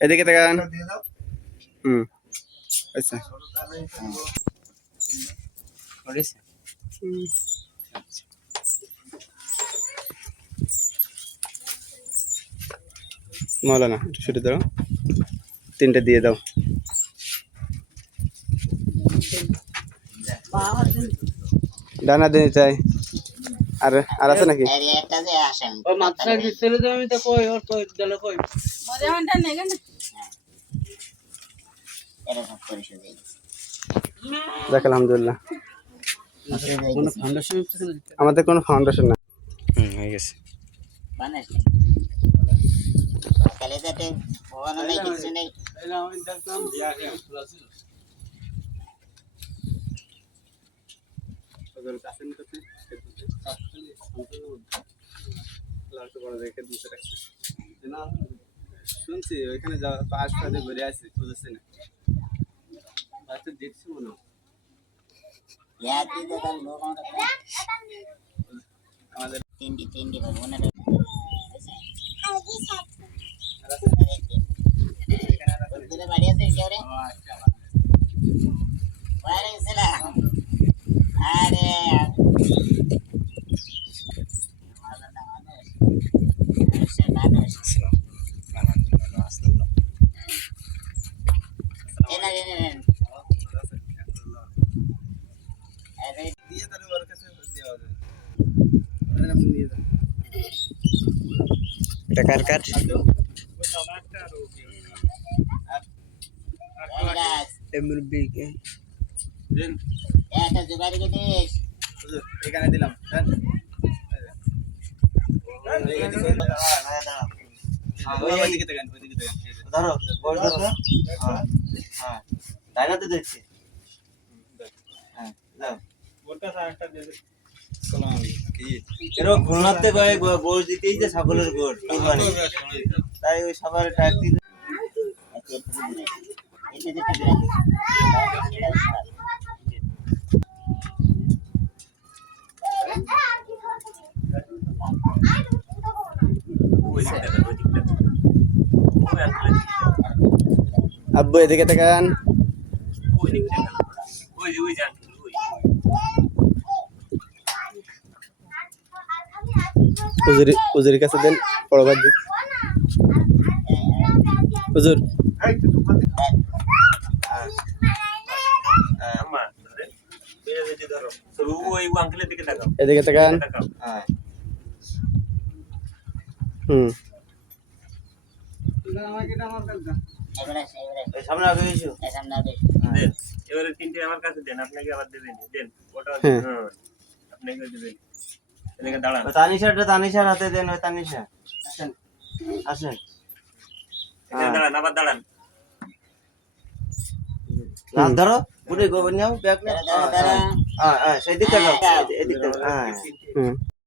এদিক তাকান। হুম। আচ্ছা। মৌলানা একটু ছুটি দাও। তিনটে দিয়ে দাও। ডানা দিতে চাই আর আর আছে নাকি এই একটা যে আসেন ওই মাদ্রাসা ছেলে তো আমি তো কই ওর কই দিল কই এরকম পরিশোধ গেছে। দেখ আলহামদুলিল্লাহ আমাদের কোনো ফাউন্ডেশন না হুম হয়ে গেছে বানাস নি? তাহলে তো একটা ভগবানও নেই, কিচ্ছু নেই। আমি দেখলাম দিয়া খোলা ছিল শুনছি, ওইখানে পাশ ফাঁদে ঘুরে আছে খুঁজেছে না হয়তো দেখছি মনে হয়। আমাদের তিনটি তিনটি এটা কার কার রাজ এমরবি একটা জোগাড়ি দিস এখানে দিলাম। ধরো হ্যাঁ হ্যাঁ তাই না তো দেখছি হ্যাঁ দাও এরকম খুলনাতে কয়ে গোশ দিতেই যে সকলের গোশ তাই ওই সবার ডাক দিতে আচ্ছা একটু দূরে এটা যেটা দূরে আব্বু এদিকে তাকান হুজুর হুজুরের কাছে দেন ভাই দিন। হুজুর। এদিকে তাকান। হ্যাঁ হুম। এবারে এবারে সামনে আগে এসো সামনে আগে হ্যাঁ। এবারে তিনটে আমার কাছে দেন আপনাকে আবার দেবেন দেন। ওটা হ্যাঁ। হ্যাঁ। আপনাকে দেবেন। এদিকে দাঁড়ান। তানিশাটা তানিশার হাতে দেন ওই তানিশা। আসেন আসেন। এখানে দাঁড়ান আবার দাঁড়ান। লাল ধরো পুরো গোবর নাও ব্যাগ হ্যাঁ হ্যাঁ সেই দিকটা এদিকটা হ্যাঁ